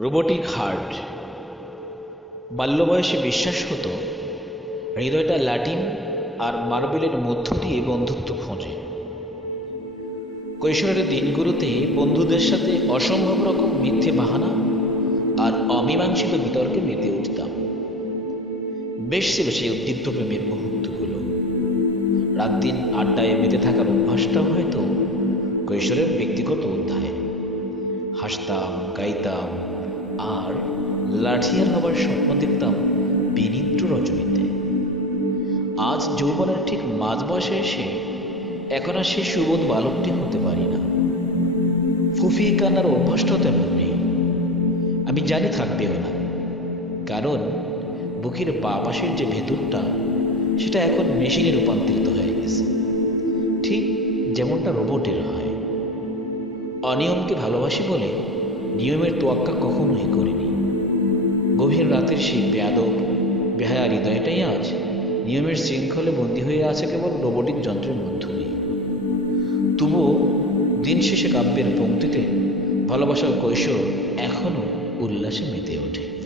Robotic heart বাল্য বয়সে বিশ্বাস হতো হৃদয়টা ল্যাটিন আর মার্বেলের মধ্য দিয়ে বন্ধুত্ব খোঁজে। কৈশোরের দিনগুলোতে বন্ধুদের সাথে অসম্ভব রকম মিথ্যে বাহানা আর অমীমাংসিত বিতর্কে মেতে উঠতাম। বেশ ছিল সেই উদ্দীপ্ত প্রেমের মুহূর্তগুলো। রাত দিন আড্ডায় মেতে থাকার অভ্যাসটা হয়তো কৈশোরের ব্যক্তিগত অধ্যায়। হাসতাম, গাইতাম আর লাঠিয়ার হবার স্বপ্ন দেখতাম বিনিদ্র রজনীতে। আজ যৌবনের ঠিক মাঝ বয়সে এসে এখন আর সে সুবোধ বালকটি হতে পারি না। ফুফিয়ে কান্নার অভ্যাসটাও তেমন নেই। আমি জানি থাকবেও না। কারণ বুকের বা পাশের যে ভেতরটা, সেটা এখন মেশিনে রূপান্তরিত হয়ে গেছে। ঠিক যেমনটা রোবটের হয়। অনিয়মকে ভালোবাসি বলে নিয়মের তোয়াক্কা কখনোই করিনি। গভীর রাতের সেই বেয়াদব, বেহায়া হৃদয়টাই আজ নিয়মের শৃঙ্খলে বন্দী হয়ে আছে কেবল রোবটিক যন্ত্রের মধ্য তবুও দিন শেষে কাব্যের পঙ্ক্তিতে ভালোবাসার কৈশোর এখনও উল্লাসে মেতে ওঠে।